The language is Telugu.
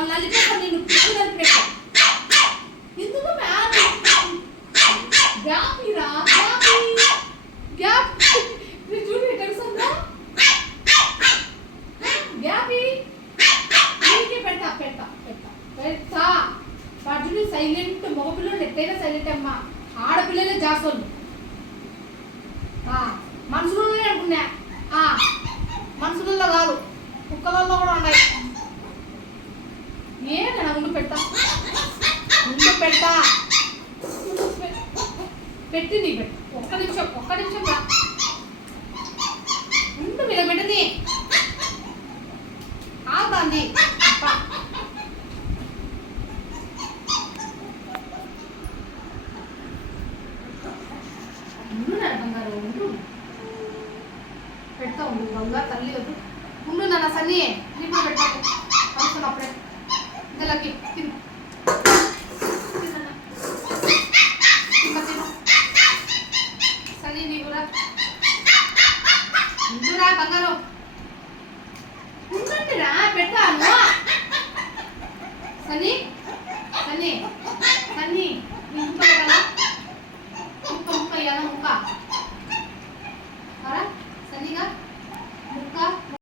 వాళ్ళు నలిపేస్తా నేను పిల్లలు పెట్టా ఎందుకు గ్యాపీరా గ్యాప్ చూడు తెలుసా గ్యాపీ నీకే పెట్టా పెట్టా పెట్టా పెట్టా పట్టుని సైలెంట్ మగపిల్లలు ఎట్టయినా సైలెంట్ అమ్మా ఆడపిల్లలే జాసోళ్ళు మనుషులనే అనుకున్నా మనుషులలో కాదు కుక్కలలో కూడా ఉన్నాయి ఏదైనా ఉండు పెట్టా పెట్టి నీ పెట్టు ఒక్క నిమిషం రా ఉండు మీద పెట్టని ఆగుతాంది బంగారు ఉండు పెడతా ఉండు బంగారు తల్లి వద్దు ఉండు నాన్న సన్నీ నీ కూడా పెట్టాలి అప్పుడే ఇంతలోకి తిను